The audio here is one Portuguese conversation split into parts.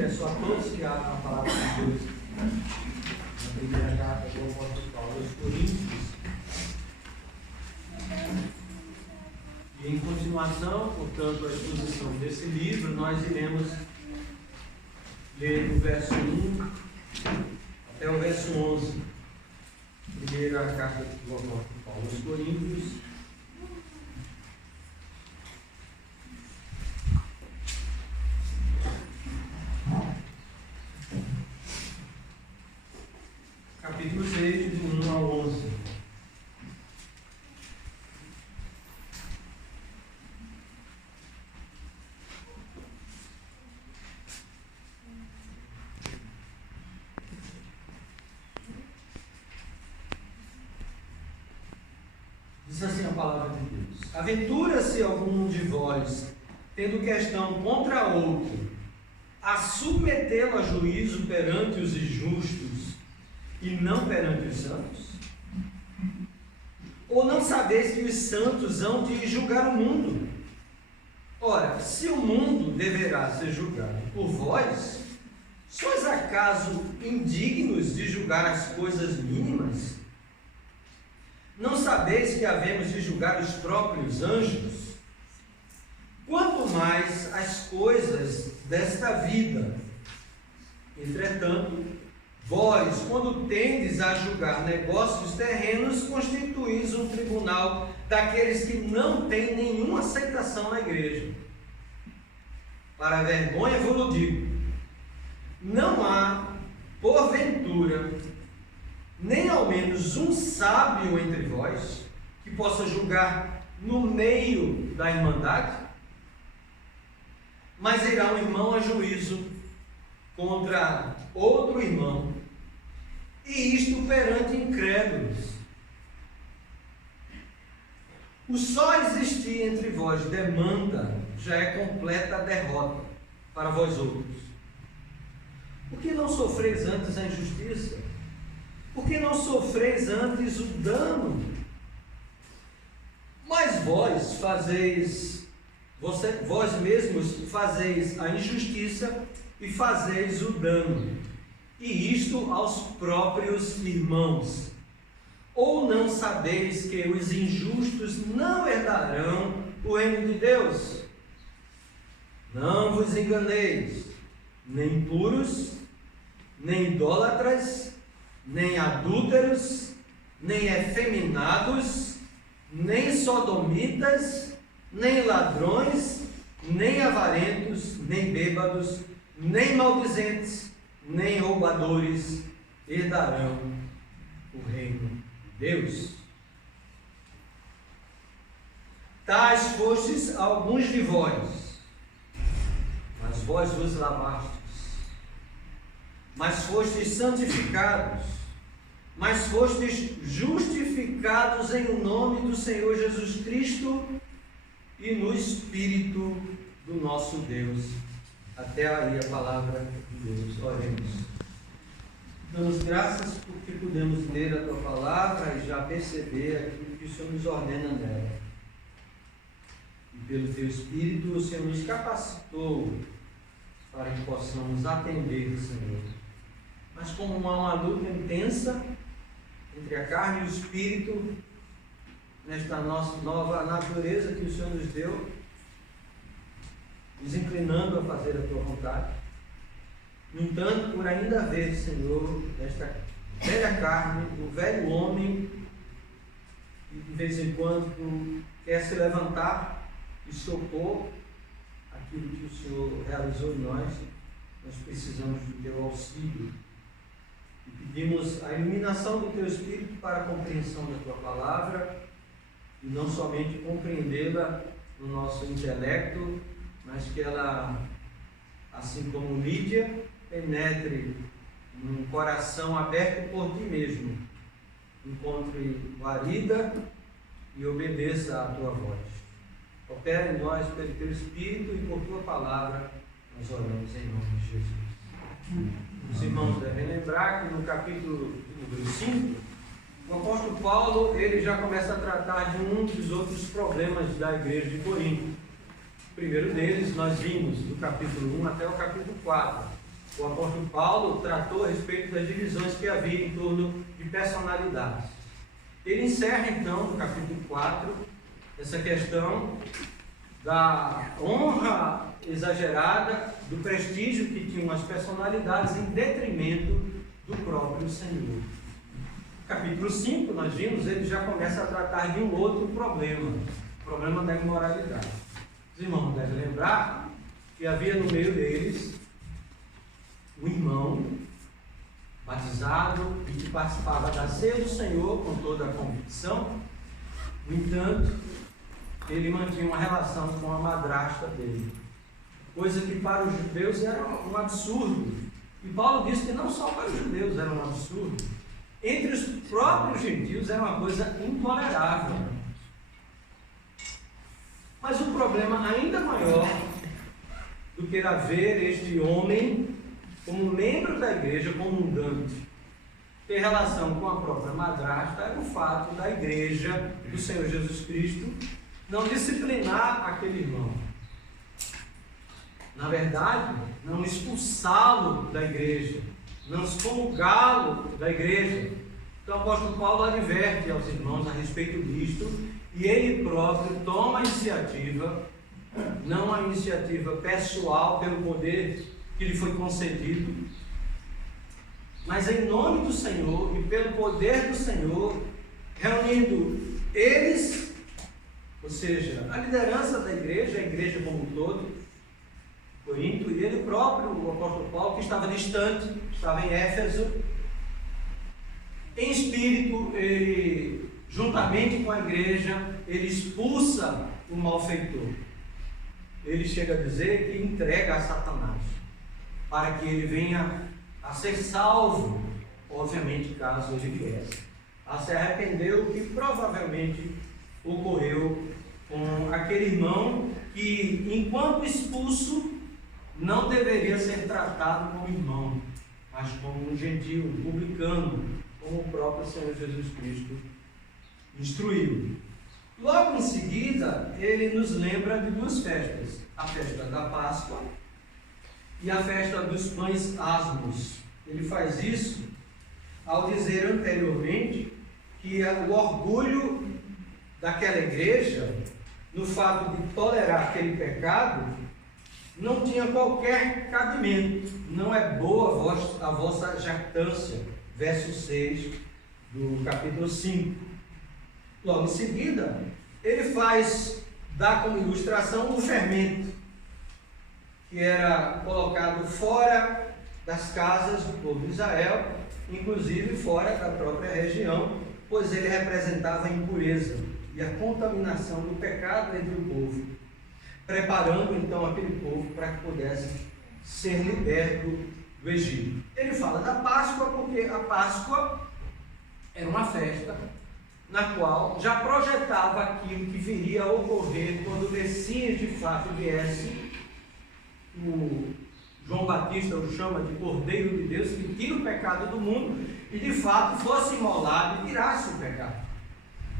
Peço a todos que abram a palavra de Deus na primeira carta do apóstolo Paulo aos Coríntios. E em continuação, portanto, a exposição desse livro, nós iremos ler do verso 1 até o verso 11. Primeira carta do apóstolo Paulo aos Coríntios. Capítulo 6, de 1 ao 11. Diz assim a palavra de Deus: aventura-se algum de vós, tendo questão contra outro, a submetê-lo a juízo perante os injustos, e não perante os santos? Ou não sabeis que os santos hão de julgar o mundo? Ora, se o mundo deverá ser julgado por vós, sois acaso indignos de julgar as coisas mínimas? Não sabeis que havemos de julgar os próprios anjos? Quanto mais as coisas desta vida. Entretanto, vós, quando tendes a julgar negócios terrenos, constituís um tribunal daqueles que não têm nenhuma aceitação na igreja. Para a vergonha vos digo, não há, porventura, nem ao menos um sábio entre vós, que possa julgar no meio da irmandade? Mas irá um irmão a juízo contra outro irmão, e isto perante incrédulos. O só existir entre vós demanda já é completa a derrota para vós outros. Por que não sofreis antes a injustiça? Por que não sofreis antes o dano? Mas vós mesmos fazeis a injustiça e fazeis o dano, e isto aos próprios irmãos. Ou não sabeis que os injustos não herdarão o reino de Deus? Não vos enganeis, nem impuros, nem idólatras, nem adúlteros, nem efeminados, nem sodomitas, nem ladrões, nem avarentos, nem bêbados, nem maldizentes, nem roubadores herdarão o reino de Deus. Tais fostes alguns de vós, mas vós vos lavastes, mas fostes santificados, mas fostes justificados em o nome do Senhor Jesus Cristo e no Espírito do nosso Deus. Até aí a palavra de Deus. Oremos. Damos graças porque podemos ler a Tua palavra e já perceber aquilo que o Senhor nos ordena nela. E pelo Teu Espírito o Senhor nos capacitou para que possamos atender, Senhor. Mas como há uma luta intensa entre a carne e o Espírito, nesta nossa nova natureza que o Senhor nos deu, nos inclinando a fazer a Tua vontade. No entanto, por ainda haver, Senhor, esta velha carne, o velho homem, que de vez em quando quer se levantar e se opor àquilo que o Senhor realizou em nós, nós precisamos do Teu auxílio. E pedimos a iluminação do Teu Espírito para a compreensão da Tua palavra, e não somente compreendê-la no nosso intelecto, mas que ela, assim como Lídia, penetre num coração aberto por Ti mesmo, encontre guarida e obedeça à Tua voz. Opera em nós pelo Teu Espírito e por Tua palavra, nós oramos em nome de Jesus. Os irmãos devem lembrar que no capítulo número 5, o apóstolo Paulo ele já começa a tratar de um dos outros problemas da igreja de Corinto. O primeiro deles nós vimos do capítulo 1 até o capítulo 4, o apóstolo Paulo tratou a respeito das divisões que havia em torno de personalidades. Ele encerra então, no capítulo 4, essa questão da honra exagerada, do prestígio que tinham as personalidades em detrimento do próprio Senhor. No capítulo 5, nós vimos, ele já começa a tratar de um outro problema, o problema da imoralidade. Os irmãos devem lembrar que havia no meio deles um irmão batizado e que participava da ceia do Senhor com toda a convicção. No entanto, ele mantinha uma relação com a madrasta dele, coisa que para os judeus era um absurdo. E Paulo disse que não só para os judeus era um absurdo, entre os próprios gentios era uma coisa intolerável. Mas o problema ainda maior do que era ver este homem como membro da igreja comungante ter relação com a própria madrasta era o fato da igreja do Senhor Jesus Cristo não disciplinar aquele irmão. Na verdade, não expulsá-lo da igreja, não excomungá-lo da igreja. Então o apóstolo Paulo adverte aos irmãos a respeito disto e ele próprio toma a iniciativa, não a iniciativa pessoal pelo poder que lhe foi concedido, mas em nome do Senhor e pelo poder do Senhor, reunindo eles, ou seja, a liderança da igreja, a igreja como um todo, Corinto, e ele próprio, o apóstolo Paulo, que estava distante, estava em Éfeso, em espírito, ele, juntamente com a igreja, ele expulsa o malfeitor. Ele chega a dizer que entrega a Satanás, para que ele venha a ser salvo, obviamente, caso ele viesse a se arrepender, o que provavelmente ocorreu com aquele irmão que, enquanto expulso, não deveria ser tratado como irmão, mas como um gentio, um publicano, como o próprio Senhor Jesus Cristo instruiu. Logo em seguida, ele nos lembra de duas festas: a festa da Páscoa e a festa dos pães asmos. Ele faz isso ao dizer anteriormente que o orgulho daquela igreja, no fato de tolerar aquele pecado, não tinha qualquer cabimento. Não é boa a vossa jactância. Verso 6 do capítulo 5. Logo em seguida, ele dá como ilustração o fermento, que era colocado fora das casas do povo de Israel, inclusive fora da própria região, pois ele representava a impureza e a contaminação do pecado entre o povo, preparando então aquele povo para que pudesse ser liberto do Egito. Ele fala da Páscoa porque a Páscoa era uma festa na qual já projetava aquilo que viria a ocorrer quando o Messias de fato viesse. O João Batista o chama de Cordeiro de Deus, que tira o pecado do mundo e de fato fosse imolado e tirasse o pecado.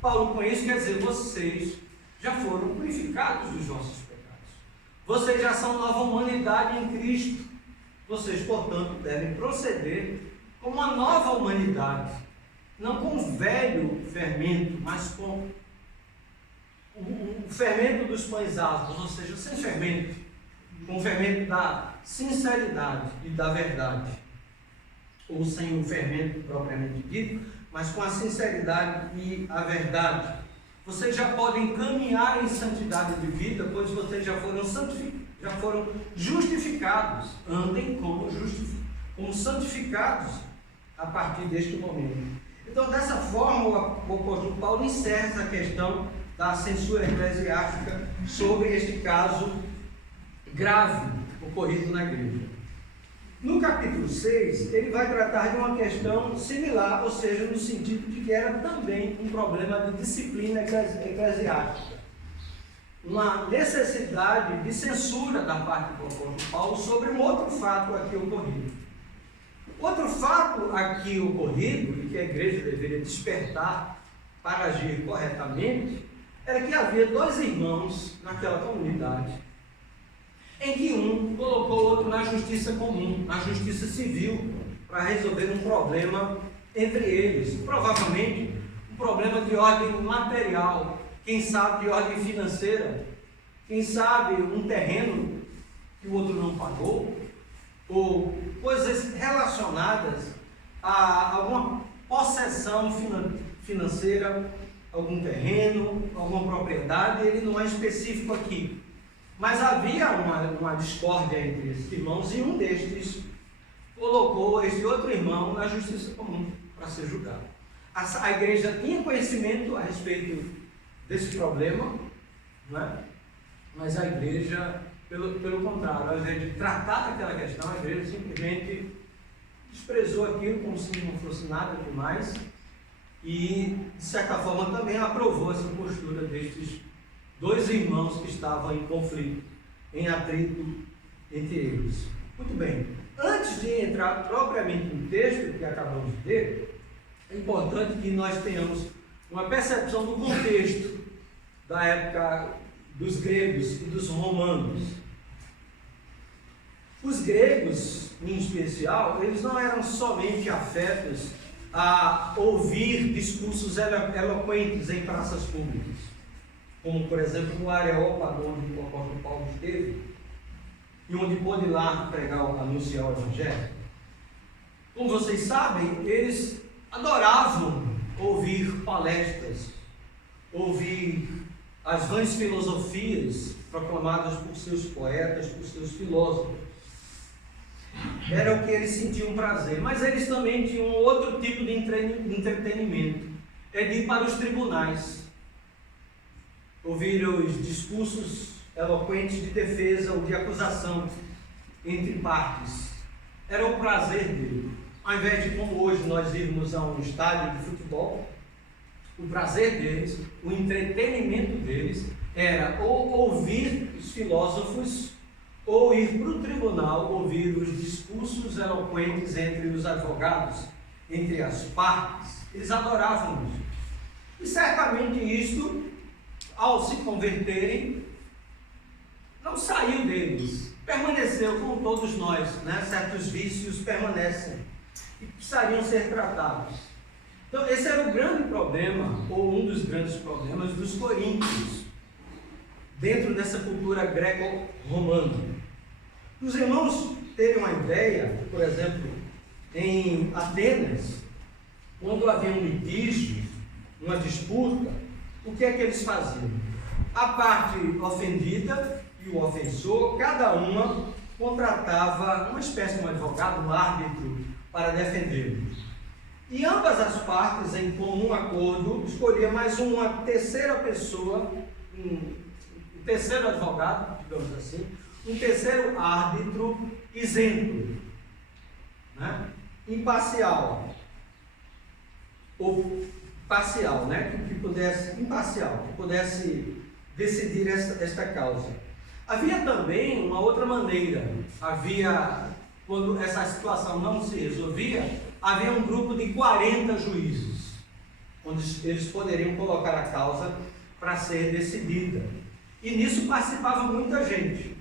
Paulo com isso quer dizer: vocês já foram purificados dos vossos pecados, vocês já são nova humanidade em Cristo, vocês portanto devem proceder como uma nova humanidade, não com o velho fermento, mas com o fermento dos pães asmos, ou seja, sem fermento, com o fermento da sinceridade e da verdade, ou sem o fermento propriamente dito, mas com a sinceridade e a verdade. Vocês já podem caminhar em santidade de vida, pois vocês já foram justificados. Andem como santificados a partir deste momento. Então, dessa forma, o apóstolo Paulo encerra essa questão da censura eclesiástica sobre este caso grave ocorrido na igreja. No capítulo 6, ele vai tratar de uma questão similar, ou seja, no sentido de que era também um problema de disciplina eclesiástica. Uma necessidade de censura da parte do apóstolo Paulo sobre um outro fato aqui ocorrido. Outro fato aqui ocorrido, e que a igreja deveria despertar para agir corretamente, era que havia dois irmãos naquela comunidade em que um colocou o outro na justiça comum, na justiça civil, para resolver um problema entre eles. Provavelmente um problema de ordem material, quem sabe de ordem financeira, quem sabe um terreno que o outro não pagou, ou coisas relacionadas a alguma possessão financeira, algum terreno, alguma propriedade. Ele não é específico aqui, mas havia uma discórdia entre esses irmãos, e um destes colocou esse outro irmão na justiça comum para ser julgado. A igreja tinha conhecimento a respeito desse problema, não é? Mas a igreja, pelo contrário, ao invés de tratar daquela questão, a igreja simplesmente desprezou aquilo como se não fosse nada demais e, de certa forma, também aprovou essa postura destes dois irmãos que estavam em conflito, em atrito entre eles. Muito bem, antes de entrar propriamente no texto que acabamos de ler, é importante que nós tenhamos uma percepção do contexto da época dos gregos e dos romanos. Os gregos, em especial, eles não eram somente afetos a ouvir discursos eloquentes em praças públicas, como, por exemplo, no Areópago, onde o apóstolo Paulo esteve, e onde pôde ir lá pregar, anunciar o Evangelho. Como vocês sabem, eles adoravam ouvir palestras, ouvir as vãs filosofias proclamadas por seus poetas, por seus filósofos. Era o que eles sentiam prazer, mas eles também tinham outro tipo de entretenimento, é de ir para os tribunais, ouvir os discursos eloquentes de defesa ou de acusação entre partes. Era o prazer dele. Ao invés de, como hoje, nós irmos a um estádio de futebol, o prazer deles, o entretenimento deles, era ou ouvir os filósofos, ou ir para o tribunal ouvir os discursos eloquentes entre os advogados, entre as partes. Eles adoravam isso. E certamente isto, ao se converterem, não saiu deles, permaneceu com todos nós, né? Certos vícios permanecem e precisariam ser tratados. Então, esse era o grande problema, ou um dos grandes problemas dos coríntios, dentro dessa cultura greco-romana. Os irmãos terem uma ideia, por exemplo, em Atenas, quando havia um litígio, uma disputa, o que é que eles faziam? A parte ofendida e o ofensor, cada uma contratava uma espécie de um advogado, um árbitro, para defendê-lo. E ambas as partes, em comum acordo, escolhiam mais uma terceira pessoa, um terceiro advogado, digamos assim, um terceiro árbitro isento, né? Imparcial, ou parcial, né? que pudesse decidir esta causa. Havia também uma outra maneira, quando essa situação não se resolvia, havia um grupo de 40 juízes, onde eles poderiam colocar a causa para ser decidida. E nisso participava muita gente.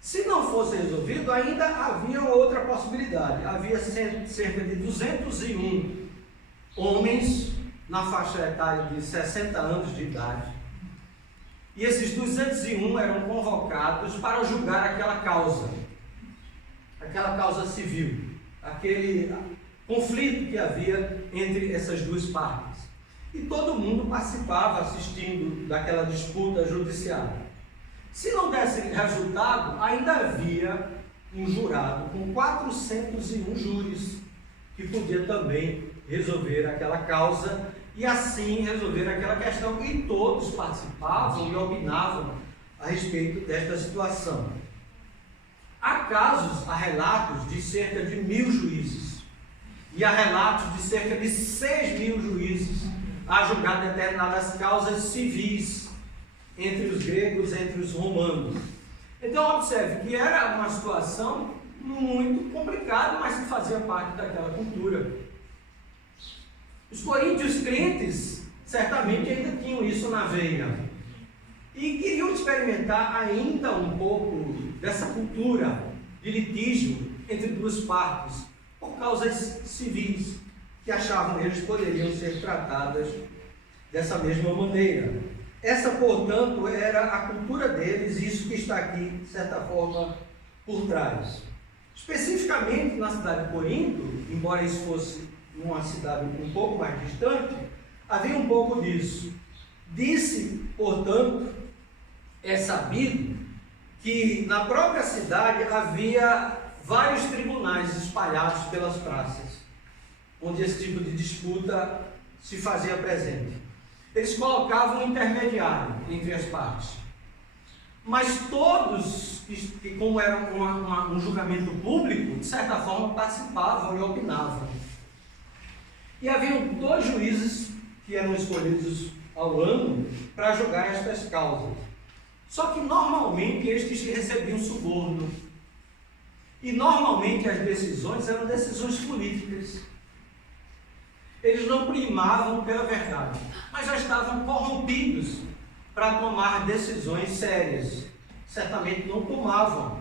Se não fosse resolvido, ainda havia outra possibilidade. Havia cerca de 201 homens na faixa etária de 60 anos de idade. E esses 201 eram convocados para julgar aquela causa civil, aquele conflito que havia entre essas duas partes. E todo mundo participava assistindo daquela disputa judiciária. Se não desse resultado, ainda havia um jurado com 401 júris que podia também resolver aquela causa e assim resolver aquela questão. E todos participavam e opinavam a respeito desta situação. Há relatos de cerca de 1.000 juízes e há relatos de cerca de 6.000 juízes a julgar determinadas causas civis entre os gregos, entre os romanos. Então observe que era uma situação muito complicada, mas que fazia parte daquela cultura. Os coríntios crentes certamente ainda tinham isso na veia. e queriam experimentar ainda um pouco dessa cultura de litígio entre duas partes, por causas civis, que achavam eles poderiam ser tratadas dessa mesma maneira. Essa, portanto, era a cultura deles, isso que está aqui, de certa forma, por trás. Especificamente na cidade de Corinto, embora isso fosse uma cidade um pouco mais distante, havia um pouco disso. Disse, portanto, é sabido que na própria cidade havia vários tribunais espalhados pelas praças, onde esse tipo de disputa se fazia presente. Eles colocavam um intermediário entre as partes. Mas todos, que como era um julgamento público, de certa forma participavam e opinavam. E haviam 2 juízes que eram escolhidos ao ano para julgar estas causas. Só que normalmente estes recebiam suborno. E normalmente as decisões eram decisões políticas. Eles não primavam pela verdade, mas já estavam corrompidos para tomar decisões sérias. Certamente não tomavam,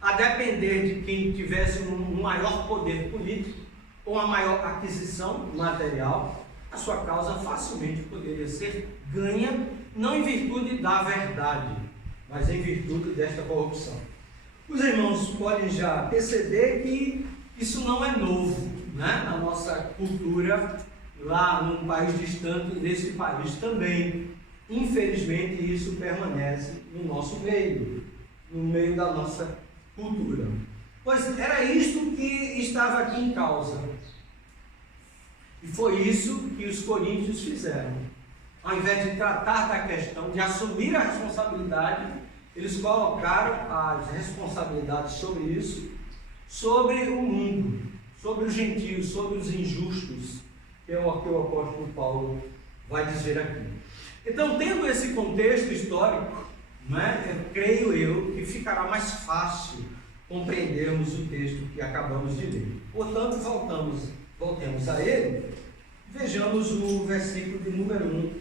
a depender de quem tivesse um maior poder político ou uma maior aquisição material, a sua causa facilmente poderia ser ganha, não em virtude da verdade, mas em virtude desta corrupção. Os irmãos podem já perceber que isso não é novo, né? Na nossa cultura, lá num país distante desse país também. Infelizmente, isso permanece no nosso meio, no meio da nossa cultura. Pois era isto que estava aqui em causa. E foi isso que os coríntios fizeram. Ao invés de tratar da questão, de assumir a responsabilidade, eles colocaram as responsabilidades sobre isso, sobre o mundo, sobre os gentios, sobre os injustos, que é o que o apóstolo Paulo vai dizer aqui. Então, tendo esse contexto histórico, creio eu que ficará mais fácil compreendermos o texto que acabamos de ler. Portanto, voltemos a ele, vejamos o versículo de número 1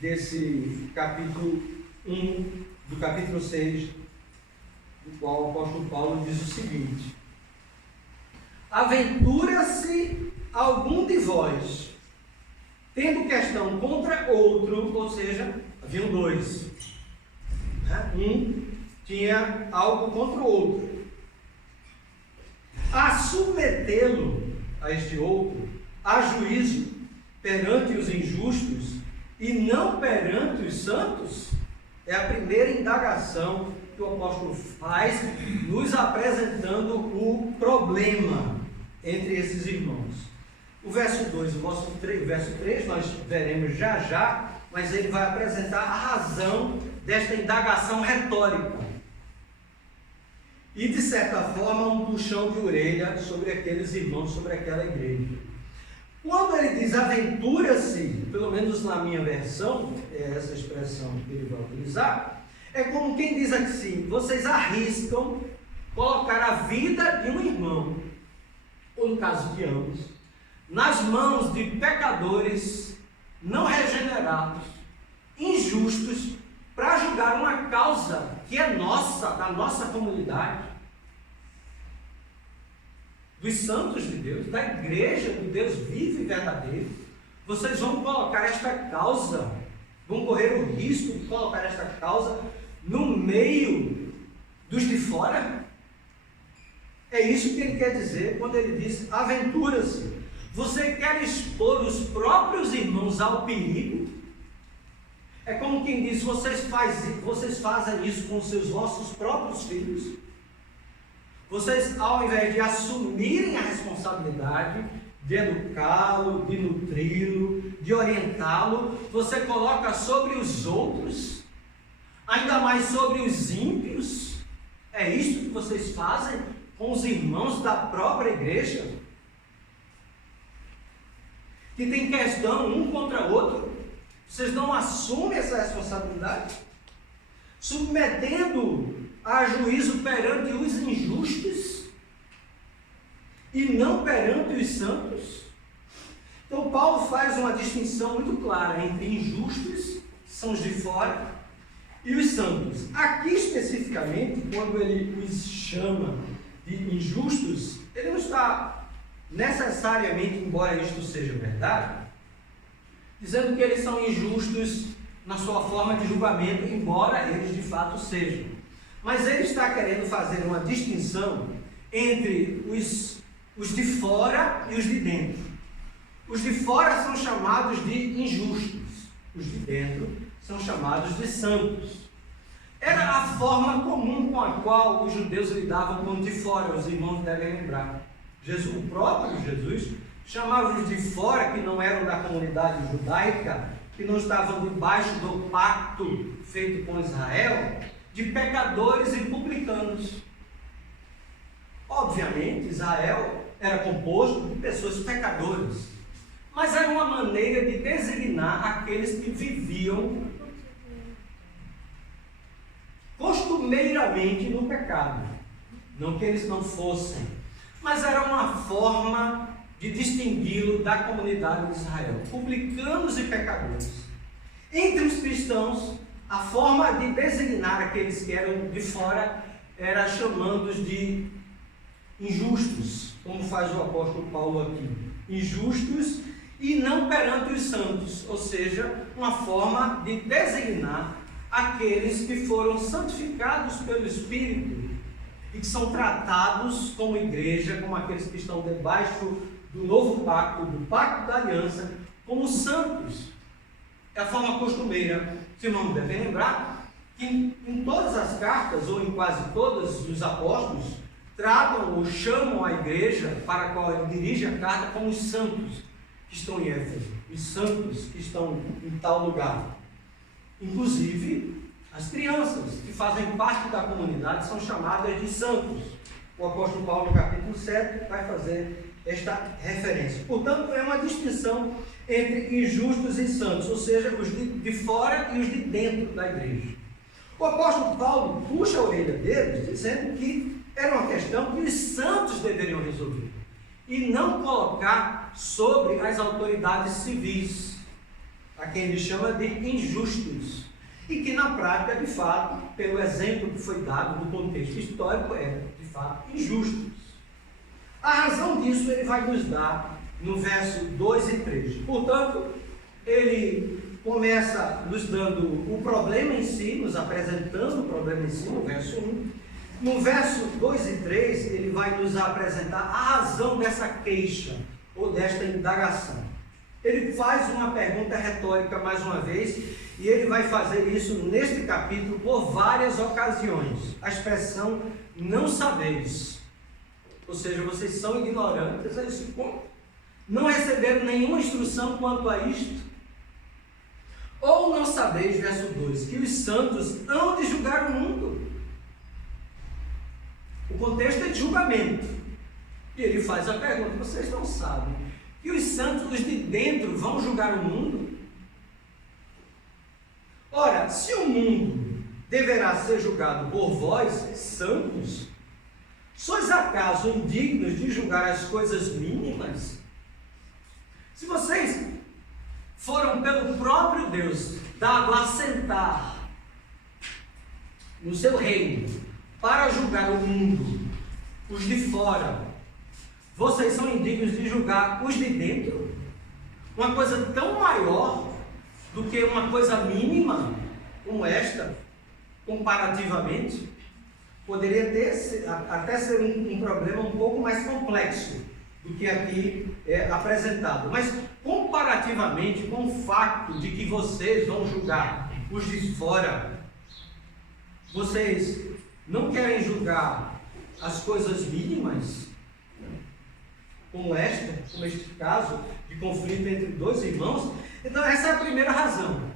desse capítulo 1, do capítulo 6, do qual o apóstolo Paulo diz o seguinte: aventura-se algum de vós, tendo questão contra outro, ou seja, haviam 2. Um tinha algo contra o outro. A submetê-lo, a este outro, a juízo perante os injustos e não perante os santos, é a primeira indagação que o apóstolo faz, nos apresentando o problema entre esses irmãos. O verso 2 e o verso 3 nós veremos já, mas ele vai apresentar a razão desta indagação retórica. E, de certa forma, um puxão de orelha sobre aqueles irmãos, sobre aquela igreja. Quando ele diz aventura-se, pelo menos na minha versão, é essa expressão que ele vai utilizar, é como quem diz assim: vocês arriscam colocar a vida de um irmão, ou no caso de ambos, nas mãos de pecadores não regenerados, injustos, para julgar uma causa que é nossa, da nossa comunidade, dos santos de Deus, da igreja do Deus vivo e verdadeiro. Vocês vão colocar esta causa, vão correr o risco de colocar esta causa no meio dos de fora? É isso que ele quer dizer quando ele diz aventura-se. Você quer expor os próprios irmãos ao perigo? É como quem diz: vocês fazem isso com os seus vossos próprios filhos? Vocês, ao invés de assumirem a responsabilidade de educá-lo, de nutri-lo, de orientá-lo, você coloca sobre os outros, ainda mais sobre os ímpios. É isso que vocês fazem com os irmãos da própria igreja, que tem questão um contra o outro. Vocês não assumem essa responsabilidade, submetendo a juízo perante os injustos e não perante os santos. Então Paulo faz uma distinção muito clara entre injustos, que são os de fora, e os santos. Aqui especificamente, quando ele os chama de injustos, ele não está necessariamente, embora isto seja verdade, dizendo que eles são injustos na sua forma de julgamento, embora eles de fato sejam. Mas ele está querendo fazer uma distinção entre os de fora e os de dentro. Os de fora são chamados de injustos, os de dentro são chamados de santos. Era a forma comum com a qual os judeus lidavam com os de fora, os irmãos devem lembrar. O próprio Jesus chamava os de fora, que não eram da comunidade judaica, que não estavam debaixo do pacto feito com Israel, de pecadores e publicanos. Obviamente, Israel era composto de pessoas pecadoras, mas era uma maneira de designar aqueles que viviam costumeiramente no pecado. Não que eles não fossem, mas era uma forma de distingui-lo da comunidade de Israel, publicanos e pecadores. Entre os cristãos, a forma de designar aqueles que eram de fora era chamando-os de injustos, como faz o apóstolo Paulo aqui. Injustos e não perante os santos, ou seja, uma forma de designar aqueles que foram santificados pelo Espírito e que são tratados como igreja, como aqueles que estão debaixo do novo pacto, do pacto da aliança, como santos. É a forma costumeira. Os irmãos devem lembrar que em todas as cartas, ou em quase todas, os apóstolos tratam ou chamam a igreja para a qual ele dirige a carta como os santos que estão em Éfeso, os santos que estão em tal lugar. Inclusive, as crianças que fazem parte da comunidade são chamadas de santos. O apóstolo Paulo, no capítulo 7, vai fazer esta referência. Portanto, é uma distinção entre injustos e santos, ou seja, os de fora e os de dentro da igreja. O apóstolo Paulo puxa a orelha deles, dizendo que era uma questão que os santos deveriam resolver, e não colocar sobre as autoridades civis, a quem ele chama de injustos, e que na prática, de fato, pelo exemplo que foi dado no contexto histórico, eram, de fato, injustos. A razão disso ele vai nos dar no verso 2 e 3. Portanto, ele começa nos dando o problema em si, nos apresentando o problema em si, no verso 1. No verso 2 e 3, ele vai nos apresentar a razão dessa queixa, ou desta indagação. Ele faz uma pergunta retórica mais uma vez, e ele vai fazer isso neste capítulo por várias ocasiões. A expressão não sabeis, ou seja, vocês são ignorantes a esse ponto, não receberam nenhuma instrução quanto a isto. Ou não sabeis, verso 2, que os santos hão de julgar o mundo. O contexto é de julgamento. E ele faz a pergunta: vocês não sabem que os santos, os de dentro, vão julgar o mundo? Ora, se o mundo deverá ser julgado por vós, santos, sois acaso indignos de julgar as coisas mínimas? Se vocês foram pelo próprio Deus dado a sentar no seu reino para julgar o mundo, os de fora, vocês são indignos de julgar os de dentro? Uma coisa tão maior do que uma coisa mínima como esta, comparativamente, poderia até ser um problema um pouco mais complexo do que aqui é apresentado. Mas, comparativamente com o fato de que vocês vão julgar os de fora, vocês não querem julgar as coisas mínimas, como este caso de conflito entre dois irmãos? Então, essa é a primeira razão.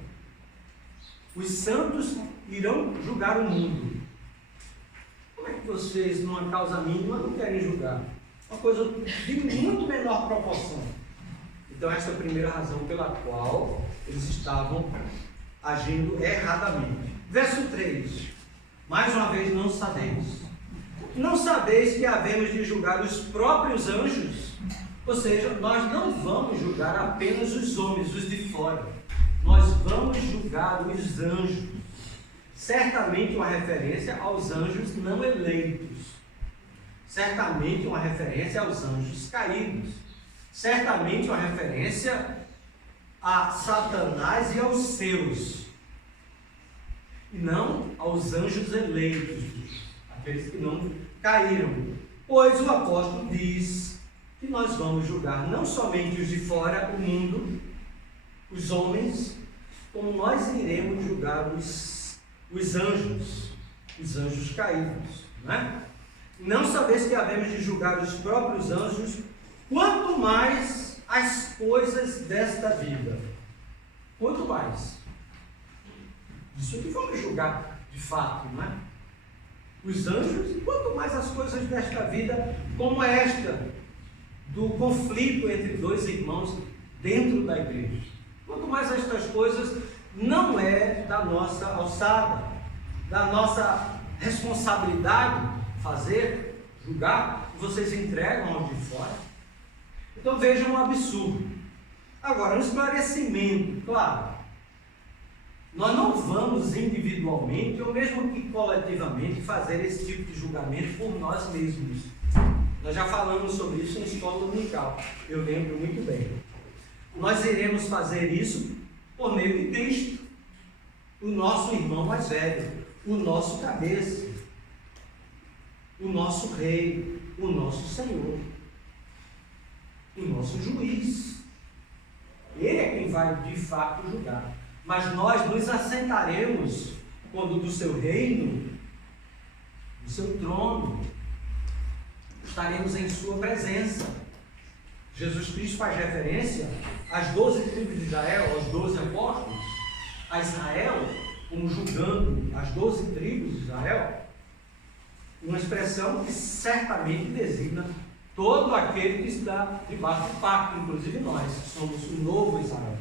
Os santos irão julgar o mundo. Como é que vocês, numa causa mínima, não querem julgar? Uma coisa de muito menor proporção. Então, essa é a primeira razão pela qual eles estavam agindo erradamente. Verso 3. Mais uma vez, não sabeis. Não sabeis que havemos de julgar os próprios anjos? Ou seja, nós não vamos julgar apenas os homens, os de fora. Nós vamos julgar os anjos. certamente uma referência aos anjos não eleitos, certamente uma referência aos anjos caídos, certamente uma referência a Satanás e aos seus, e não aos anjos eleitos, aqueles que não caíram. Pois o apóstolo diz que nós vamos julgar não somente os de fora, o mundo, os homens, como nós iremos julgar os anjos caídos, né? Não sabeis que havemos de julgar os próprios anjos, quanto mais as coisas desta vida. Quanto mais. Isso que vamos julgar de fato, não é? Os anjos, e quanto mais as coisas desta vida, como esta, do conflito entre dois irmãos dentro da igreja. Quanto mais estas coisas, não é da nossa alçada, da nossa responsabilidade fazer, julgar, vocês entregam ao de fora. Então vejam um absurdo. Agora, um esclarecimento, claro. Nós não vamos individualmente, ou mesmo que coletivamente, fazer esse tipo de julgamento por nós mesmos. Nós já falamos sobre isso em escola dominical, eu lembro muito bem. Nós iremos fazer isso por meio de Cristo, o nosso irmão mais velho, o nosso cabeça, o nosso rei, o nosso Senhor, o nosso juiz. Ele é quem vai de fato julgar. Mas nós nos assentaremos quando do seu reino, do seu trono, estaremos em sua presença. Jesus Cristo faz referência às 12 tribos de Israel, aos 12 apóstolos, a Israel, como julgando as 12 tribos de Israel, uma expressão que certamente designa todo aquele que está debaixo do pacto, inclusive nós, que somos o novo Israel.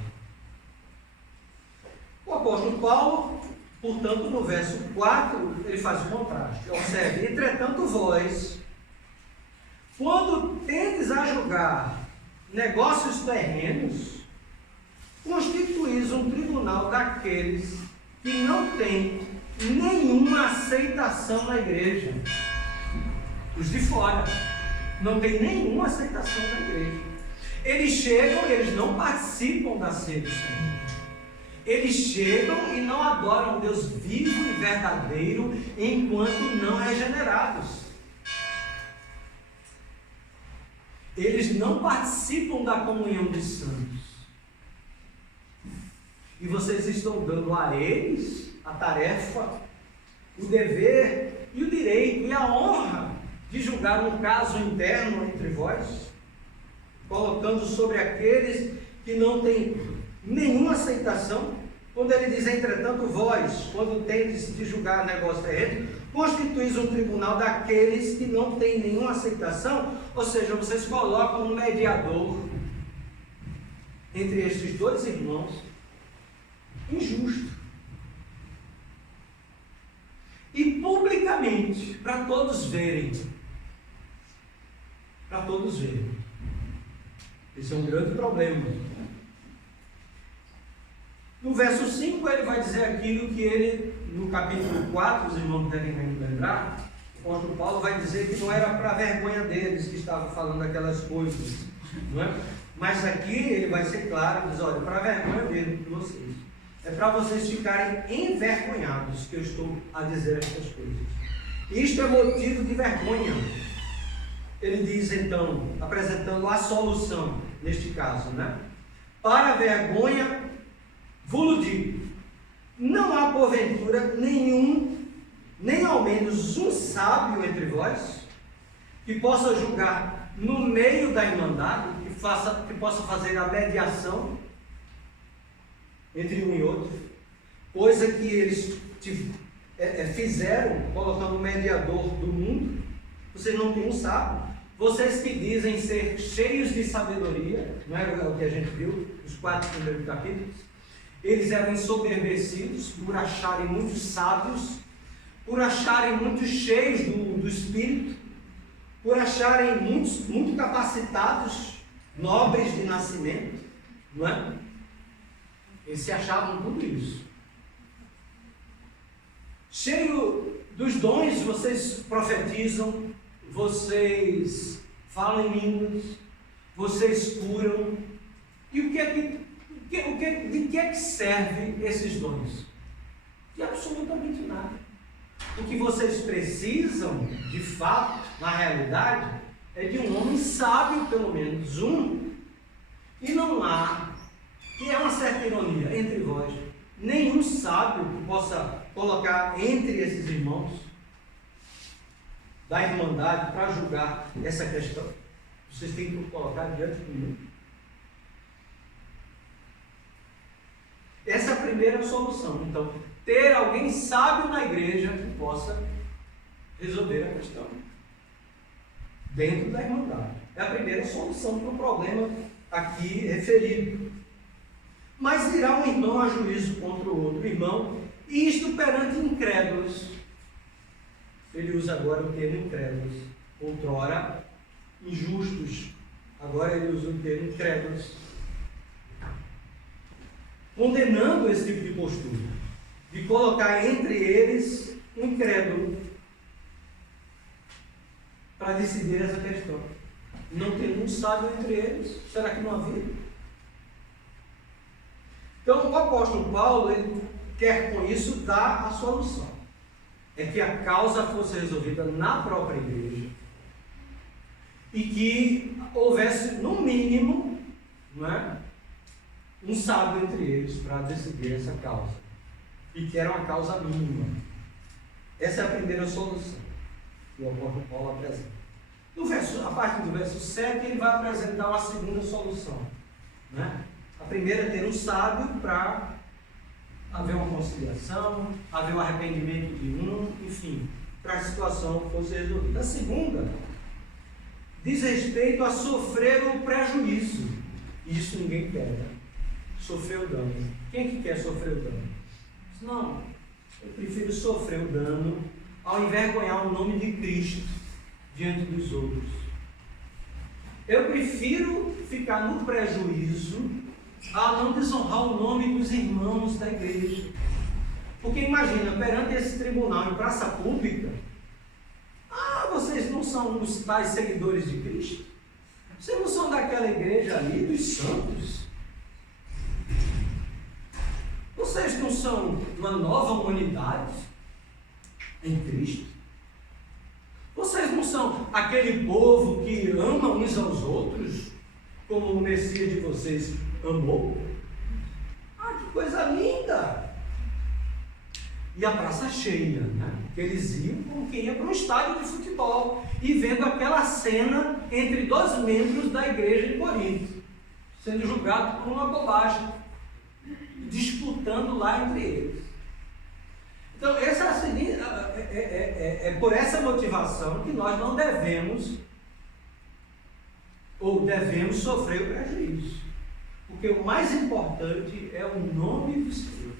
O apóstolo Paulo, portanto, no verso 4, ele faz um contraste. Observe: entretanto vós, quando tendes a julgar negócios terrenos, constituís um tribunal daqueles que não têm nenhuma aceitação na igreja. Os de fora não têm nenhuma aceitação na igreja. Eles chegam e eles não participam da ceia do Senhor. Eles chegam e não adoram o Deus vivo e verdadeiro enquanto não regenerados. Eles não participam da comunhão dos santos. E vocês estão dando a eles a tarefa, o dever e o direito e a honra de julgar um caso interno entre vós, colocando sobre aqueles que não têm nenhuma aceitação. Quando ele diz: entretanto vós, quando tendes de julgar negócio terreno, constituís um tribunal daqueles que não têm nenhuma aceitação, ou seja, vocês colocam um mediador entre estes dois irmãos, injusto, e publicamente, para todos verem, esse é um grande problema. No verso 5 ele vai dizer aquilo que ele, no capítulo 4, os irmãos devem lembrar, o apóstolo Paulo vai dizer que não era para a vergonha deles que estava falando aquelas coisas, não é? Mas aqui ele vai ser claro, diz: olha, para a vergonha mesmo de vocês, é para vocês ficarem envergonhados que eu estou a dizer estas coisas. Isto é motivo de vergonha. Ele diz então, apresentando a solução neste caso, né? Para a vergonha vos digo, não há porventura nenhum, nem ao menos um sábio entre vós, que possa julgar no meio da irmandade, que possa fazer a mediação entre um e outro, coisa que eles fizeram, colocando o mediador do mundo. Vocês não têm um sábio. Vocês que dizem ser cheios de sabedoria, não é o que a gente viu nos 4 primeiros capítulos, eles eram ensoberbecidos por acharem muito sábios, por acharem muito cheios do Espírito, por acharem muito capacitados, nobres de nascimento, não é? Eles se achavam tudo isso. cheio dos dons, vocês profetizam, vocês falam em línguas, vocês curam. E de que é que serve esses dons? De absolutamente nada. O que vocês precisam, de fato, na realidade, é de um homem sábio, pelo menos um. E não há, e é uma certa ironia, entre vós, nenhum sábio que possa colocar entre esses irmãos da Irmandade para julgar essa questão. Vocês têm que colocar diante de mim. Essa é a primeira solução. Então, ter alguém sábio na igreja que possa resolver a questão dentro da Irmandade. É a primeira solução para o problema aqui referido. Mas irá um irmão a juízo contra o outro irmão, e isto perante incrédulos. Ele usa agora o termo incrédulos. Outrora, injustos. Agora ele usa o termo incrédulos. Condenando esse tipo de postura, de colocar entre eles um incrédulo para decidir essa questão. Não tem um sábio entre eles. Será que não havia? Então o apóstolo Paulo, ele quer com isso dar a solução. É que a causa fosse resolvida na própria igreja e que houvesse, no mínimo, não é, um sábio entre eles para decidir essa causa. E que era uma causa mínima. Essa é a primeira solução que o apóstolo Paulo apresenta. A partir do verso 7, ele vai apresentar uma segunda solução. Né? A primeira é ter um sábio para haver uma conciliação, haver um arrependimento de um, enfim, para a situação fosse resolvida. A segunda diz respeito a sofrer o prejuízo. E isso ninguém quer, né? Sofrer o dano. Quem que quer sofrer o dano? Não, eu prefiro sofrer o dano ao envergonhar o nome de Cristo diante dos outros. Eu prefiro ficar no prejuízo a não desonrar o nome dos irmãos da igreja. Porque imagina, perante esse tribunal em praça pública, vocês não são os tais seguidores de Cristo? Vocês não são daquela igreja ali, dos santos? Vocês não são uma nova humanidade em Cristo? Vocês não são aquele povo que ama uns aos outros, como o Messias de vocês amou? Que coisa linda! E a praça cheia, né? Porque eles iam como quem ia para um estádio de futebol e vendo aquela cena entre dois membros da igreja de Corinto, sendo julgado por uma bobagem, disputando lá entre eles. Então, essa é por essa motivação que nós não devemos, ou devemos sofrer o prejuízo. Porque o mais importante é o nome do Senhor.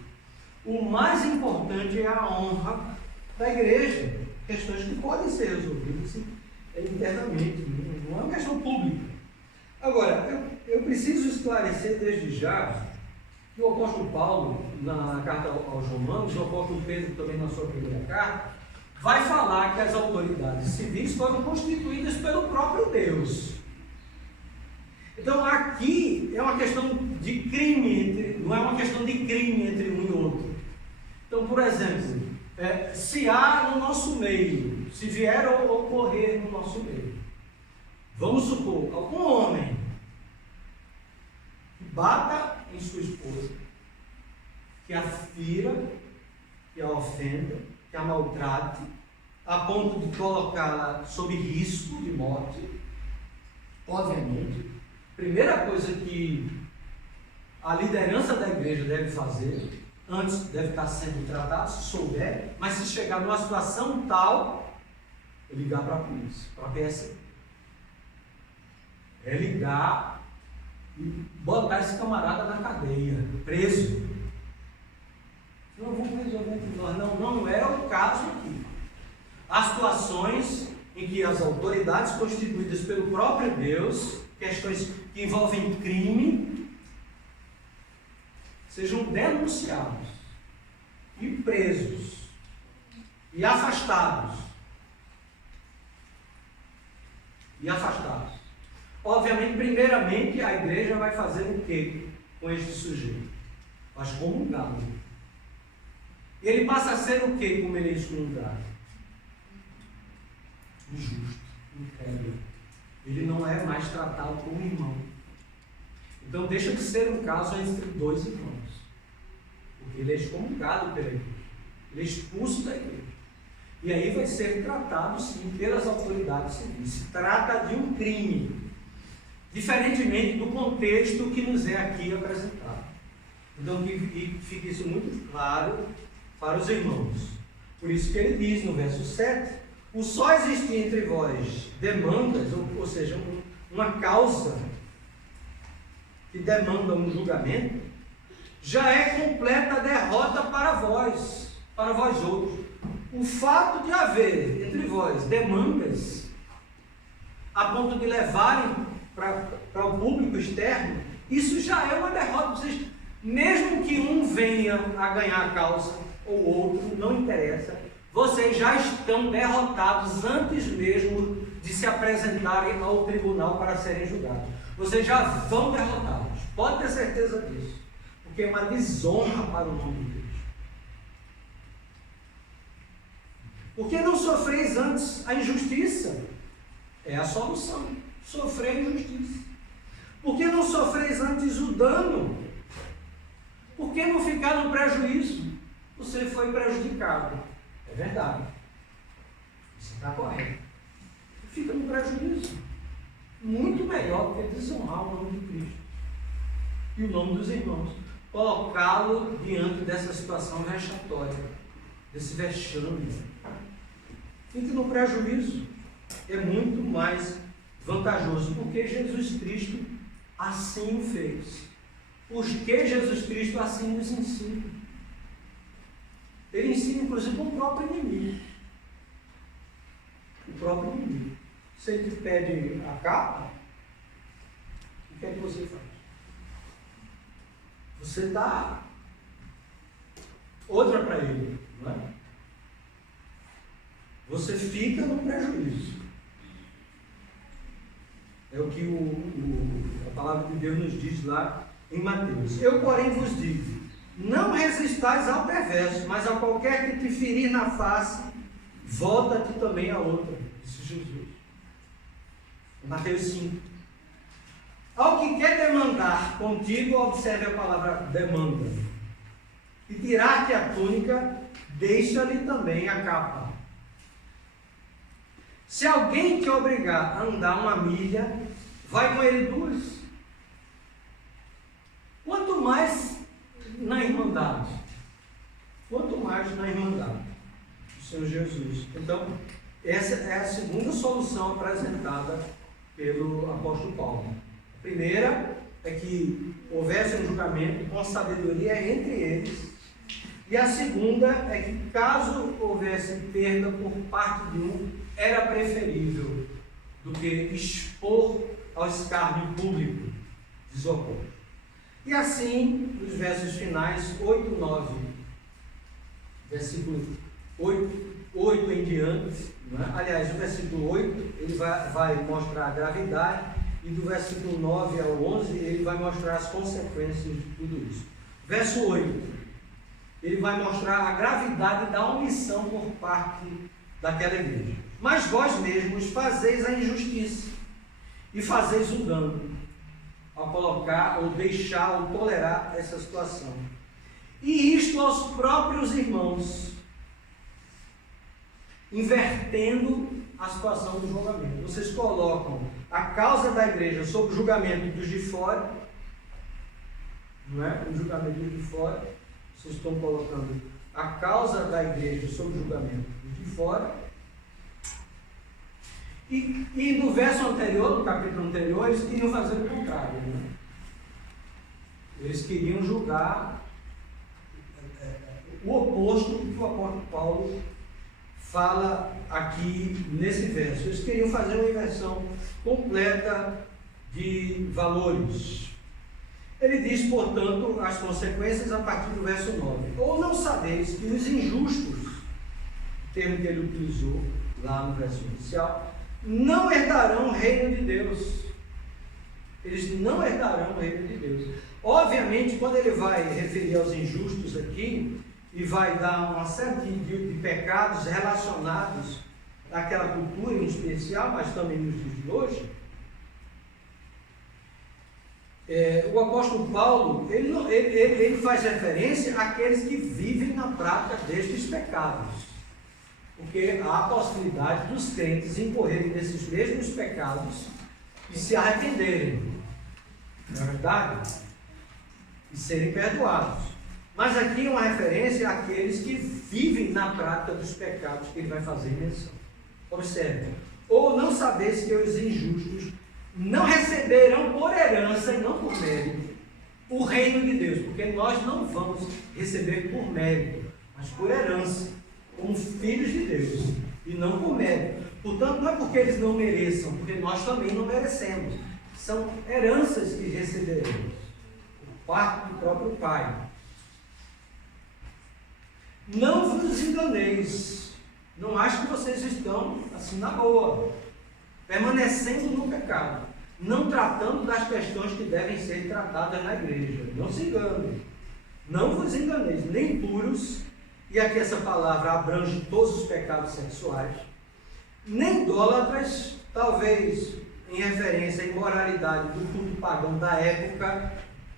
O mais importante é a honra da igreja. Questões que podem ser resolvidas internamente, não é uma questão pública. Agora, eu preciso esclarecer desde já que o apóstolo Paulo, na carta aos Romanos, o apóstolo Pedro também na sua primeira carta, vai falar que as autoridades civis foram constituídas pelo próprio Deus. Então aqui é uma questão de crime, não é uma questão de crime entre um e outro. Então, por exemplo, se há no nosso meio, se vier a ocorrer no nosso meio, vamos supor, algum homem que bata em sua esposa, que a fira, que a ofenda, que a maltrate, a ponto de colocá-la sob risco de morte, obviamente, a primeira coisa que a liderança da igreja deve fazer, antes deve estar sendo tratado, se souber, mas se chegar numa situação tal, é ligar para a polícia, para a PSE. É ligar e botar esse camarada na cadeia, preso. Não vamos resolver entre nós. Não é o caso aqui. Há situações em que as autoridades constituídas pelo próprio Deus, questões que envolvem crime, sejam denunciados e presos e afastados. Obviamente, primeiramente, a igreja vai fazer o quê com este sujeito? Vai excomungá-lo. Ele passa a ser o quê como ele é excomungado? Injusto, incrédulo. Ele não é mais tratado como irmão. Então deixa de ser um caso entre dois irmãos. Porque ele é excomungado pela igreja. Ele é expulso da igreja. E aí vai ser tratado, sim, pelas autoridades civis. Se trata de um crime. Diferentemente do contexto que nos é aqui apresentado. Então que fique isso muito claro para os irmãos. Por isso que ele diz no verso 7, o só existir entre vós demandas, ou seja, uma causa que demanda um julgamento, já é completa derrota para vós outros. O fato de haver entre vós demandas a ponto de levarem para o público externo, isso já é uma derrota. Vocês, mesmo que um venha a ganhar a causa ou outro, não interessa, vocês já estão derrotados antes mesmo de se apresentarem ao tribunal para serem julgados. Vocês já vão derrotados, pode ter certeza disso, porque é uma desonra para o nome de Deus. Por que não sofreis antes a injustiça? É a solução, sofrer a injustiça. Por que não sofreis antes o dano? Por que não ficar no prejuízo? Você foi prejudicado. É verdade. Isso está correto. Fica no prejuízo. Muito melhor do que desonrar o nome de Cristo e o nome dos irmãos. Colocá-lo diante dessa situação vexatória, desse vexame. Fique no prejuízo. É muito mais vantajoso, porque Jesus Cristo assim o fez. Porque Jesus Cristo assim nos ensina. Ele ensina, inclusive, com o próprio inimigo. O próprio inimigo. Se ele te pede a capa, o que é que você faz? Você dá outra para ele, não é? Você fica no prejuízo. É o que a palavra de Deus nos diz lá em Mateus. Eu, porém, vos digo, não resistais ao perverso, mas a qualquer que te ferir na face, volta-te também a outra, disse Jesus. Mateus 5. Ao que quer demandar contigo, observe a palavra demanda, e tirar-te a túnica, deixa-lhe também a capa. Se alguém te obrigar a andar 1 milha, vai com ele 2. Quanto mais na Irmandade. Quanto mais na Irmandade do Senhor Jesus. Então, essa é a segunda solução apresentada pelo apóstolo Paulo. A primeira é que houvesse um julgamento com sabedoria entre eles. E a segunda é que, caso houvesse perda por parte de um, era preferível do que expor ao escárnio público, diz o apóstolo. E assim, nos versos finais, 8 e 9, versículo 8 em diante, não é? Aliás, o versículo 8, ele vai mostrar a gravidade, e do versículo 9 ao 11, ele vai mostrar as consequências de tudo isso. Verso 8, ele vai mostrar a gravidade da omissão por parte daquela igreja. Mas vós mesmos fazeis a injustiça e fazeis o dano ao colocar, ou deixar, ou tolerar essa situação. E isto aos próprios irmãos, invertendo a situação do julgamento. Vocês colocam a causa da igreja sob o julgamento dos de fora, não é? O julgamento dos de fora. Vocês estão colocando a causa da igreja sob o julgamento dos de fora. E no verso anterior, no capítulo anterior, eles queriam fazer o contrário. Né? Eles queriam julgar o oposto do que o apóstolo Paulo fala aqui nesse verso. Eles queriam fazer uma inversão completa de valores. Ele diz, portanto, as consequências a partir do verso 9. Ou não sabeis que os injustos termo que ele utilizou lá no verso inicial, não herdarão o reino de Deus. Eles não herdarão o reino de Deus. Obviamente, quando ele vai referir aos injustos aqui, e vai dar uma série de pecados relacionados àquela cultura em especial, mas também nos dias de hoje, o apóstolo Paulo, ele faz referência àqueles que vivem na prática destes pecados, porque há a possibilidade dos crentes incorrerem nesses mesmos pecados e se arrependerem, não é verdade? E serem perdoados. Mas aqui é uma referência àqueles que vivem na prática dos pecados que ele vai fazer menção. Observe: ou não sabeis que os injustos não receberão por herança e não por mérito o reino de Deus, porque nós não vamos receber por mérito, mas por herança, como filhos de Deus, e não por mérito. Portanto, não é porque eles não mereçam, porque nós também não merecemos. São heranças que receberemos, por parte do próprio Pai. Não vos enganeis, não acho que vocês estão assim na boa, permanecendo no pecado, não tratando das questões que devem ser tratadas na igreja. Não se enganem, não vos enganeis, nem puros, e aqui essa palavra abrange todos os pecados sexuais, nem idólatras, talvez em referência à imoralidade do culto pagão da época,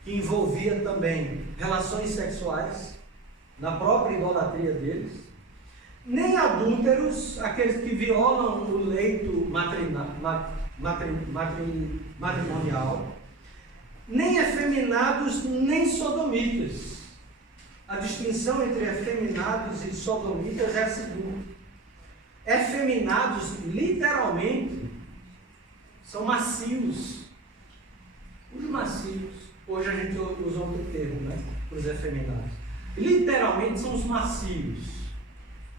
que envolvia também relações sexuais, na própria idolatria deles, nem adúlteros, aqueles que violam o leito matrimonial, nem efeminados, nem sodomitas. A distinção entre efeminados e sodomitas é a seguinte: efeminados, literalmente, são macios. Os macios, hoje a gente usa outro termo, né, para os efeminados. Literalmente são os macios,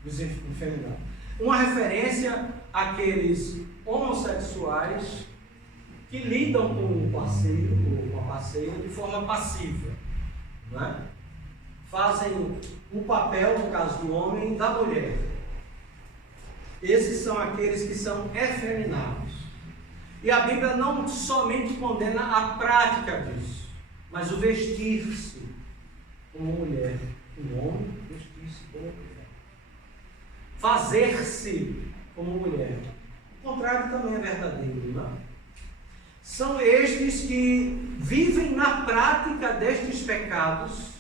os efeminados. Uma referência àqueles homossexuais que lidam com o parceiro ou com a parceira de forma passiva, não é? Fazem o papel, no caso do homem, da mulher. Esses são aqueles que são efeminados. E a Bíblia não somente condena a prática disso, mas o vestir-se como mulher, um homem vestir-se como mulher, fazer-se como mulher. O contrário também é verdadeiro, não é? São estes que vivem na prática destes pecados,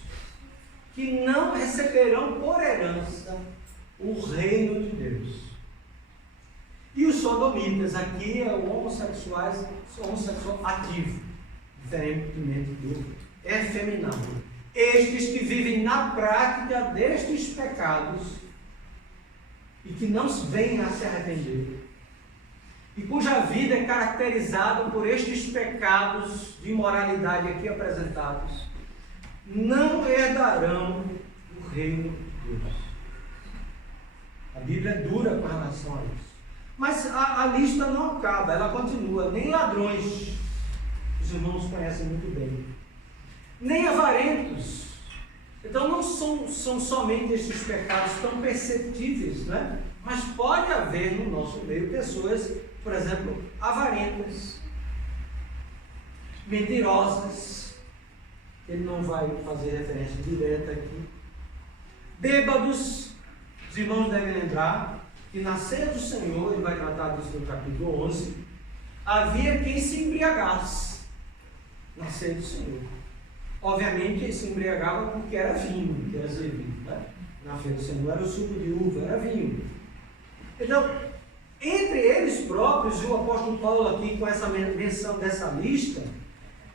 que não receberão por herança o reino de Deus. E os sodomitas, aqui é o homossexual ativo, diferentemente do efeminado. Estes que vivem na prática destes pecados e que não vêm a se arrepender, e cuja vida é caracterizada por estes pecados de imoralidade aqui apresentados, não herdarão o reino de Deus. A Bíblia é dura com relação a isso. Mas a lista não acaba, ela continua. Nem ladrões, os irmãos conhecem muito bem, nem avarentos. Então não são somente estes pecados tão perceptíveis, né? Mas pode haver no nosso meio pessoas, por exemplo, avarentas, mentirosas, ele não vai fazer referência direta aqui, bêbados. Os irmãos devem lembrar que na ceia do Senhor, ele vai tratar disso no capítulo 11, havia quem se embriagasse na ceia do Senhor. Obviamente, ele se embriagava porque era vinho, que era servido, né? Na ceia do Senhor era o suco de uva, era vinho. Então, entre eles próprios, e o apóstolo Paulo aqui, com essa menção dessa lista,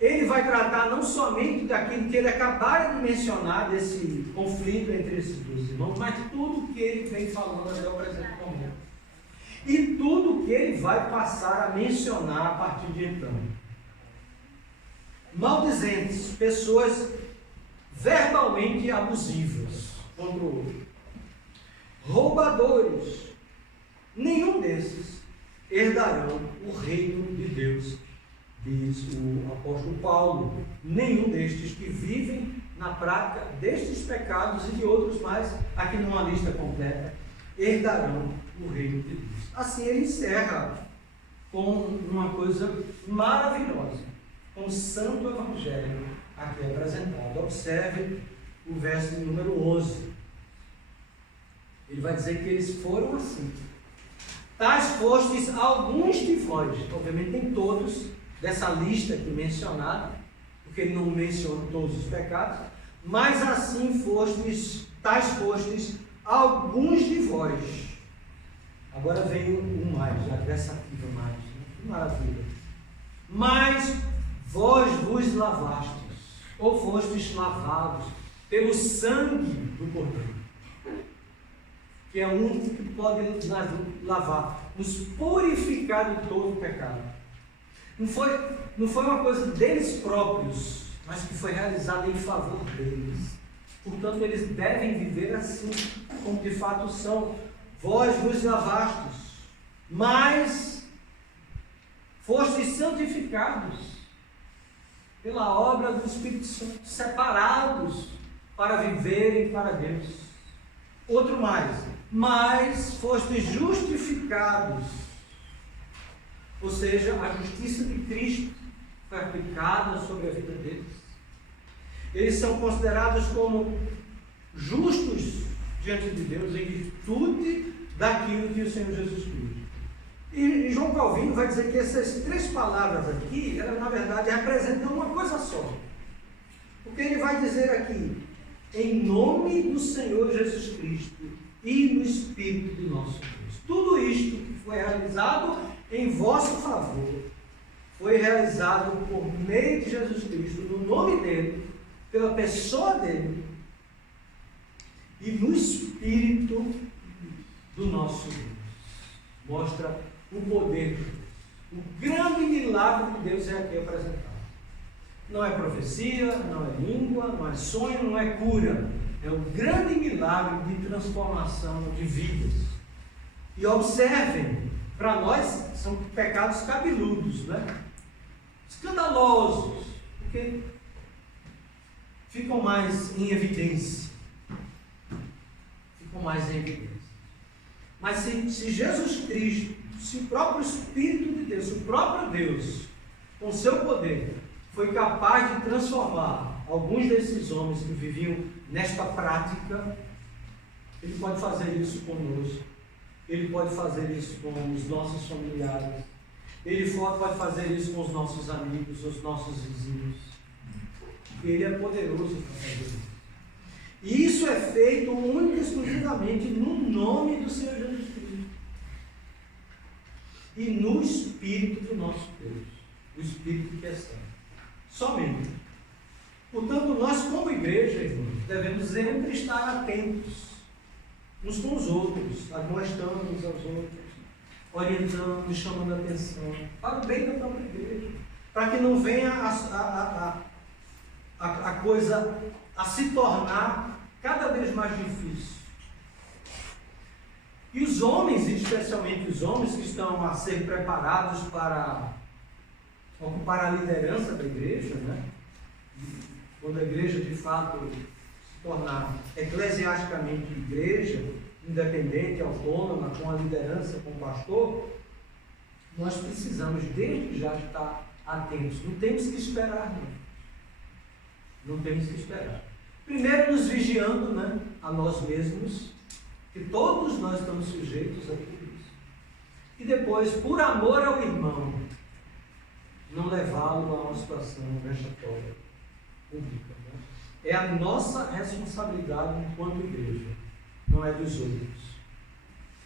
ele vai tratar não somente daquilo que ele acabara de mencionar, desse conflito entre esses dois irmãos, mas tudo que ele vem falando até o presente momento. E tudo que ele vai passar a mencionar a partir de então. Maldizentes, pessoas verbalmente abusivas contra o outro. Roubadores, nenhum desses herdarão o reino de Deus, diz o apóstolo Paulo. Nenhum destes que vivem na prática destes pecados e de outros mais, aqui numa lista completa, herdarão o reino de Deus. Assim ele encerra com uma coisa maravilhosa, com o santo evangelho aqui apresentado. Observe o verso de número 11. Ele vai dizer que eles foram assim. Tais fostes alguns de vós, obviamente nem todos dessa lista aqui mencionada, porque ele não menciona todos os pecados, mas assim tais fostes alguns de vós. Agora vem o mais, a adversativa mais, né? Que maravilha. Mas vós vos lavastes, ou fostes lavados pelo sangue do Cordeiro, que é o único que pode nos lavar, nos purificar de todo o pecado. Não foi uma coisa deles próprios, mas que foi realizada em favor deles. Portanto, eles devem viver assim, como de fato são. Vós vos lavastes, mas fostes santificados pela obra do Espírito Santo, separados para viverem para Deus. Outro mais, mas fostes justificados, ou seja, a justiça de Cristo foi aplicada sobre a vida deles. Eles são considerados como justos diante de Deus em virtude daquilo que o Senhor Jesus fez. E João Calvino vai dizer que essas três palavras aqui, elas na verdade representam uma coisa só. Porque ele vai dizer aqui, em nome do Senhor Jesus Cristo e no Espírito de nosso Deus. Tudo isto que foi realizado em vosso favor, foi realizado por meio de Jesus Cristo, no nome dele, pela pessoa dele e no Espírito do nosso Deus. Mostra o poder de Deus. O grande milagre de Deus é aqui apresentado. Não é profecia, não é língua, não é sonho, não é cura. É o grande milagre de transformação de vidas. E observem, para nós são pecados cabeludos, né? Escandalosos, porque ficam mais em evidência. Mas se Jesus Cristo, se o próprio Espírito de Deus, o próprio Deus, com seu poder, foi capaz de transformar alguns desses homens que viviam nesta prática, ele pode fazer isso conosco, ele pode fazer isso com os nossos familiares, ele pode fazer isso com os nossos amigos, os nossos vizinhos. Ele é poderoso para fazer isso. E isso é feito única e exclusivamente no nome do Senhor Jesus Cristo. E no Espírito do nosso Deus. O Espírito que é santo. Somente. Portanto, nós como igreja, irmãos, devemos sempre estar atentos uns com os outros, admoestando uns aos outros, orientando, chamando a atenção, para o bem da própria igreja. Para que não venha a coisa a se tornar cada vez mais difícil. E os homens, especialmente os homens que estão a ser preparados para ocupar a liderança da igreja, né? Quando a igreja de fato se tornar eclesiasticamente igreja, independente, autônoma, com a liderança, com o pastor, nós precisamos desde já estar atentos. Não temos que esperar, não temos que esperar. Primeiro nos vigiando, né, a nós mesmos, que todos nós estamos sujeitos a tudo isso. E depois, por amor ao irmão, não levá-lo a uma situação vexatória, pública. Né? É a nossa responsabilidade enquanto igreja, não é dos outros.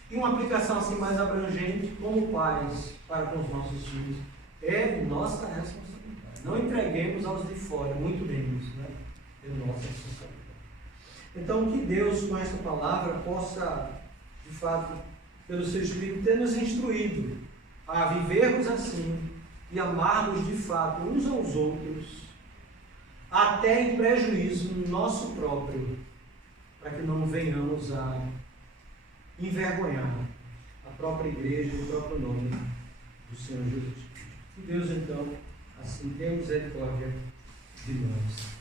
E uma aplicação assim mais abrangente, como pais para com os nossos filhos, é nossa responsabilidade. Não entreguemos aos de fora, muito menos, né? É nossa responsabilidade. Então, que Deus, com esta palavra, possa, de fato, pelo seu Espírito, ter nos instruído a vivermos assim e amarmos, de fato, uns aos outros, até em prejuízo nosso próprio, para que não venhamos a envergonhar a própria igreja e o próprio nome do Senhor Jesus Cristo. Que Deus, então, assim, tenha misericórdia de nós.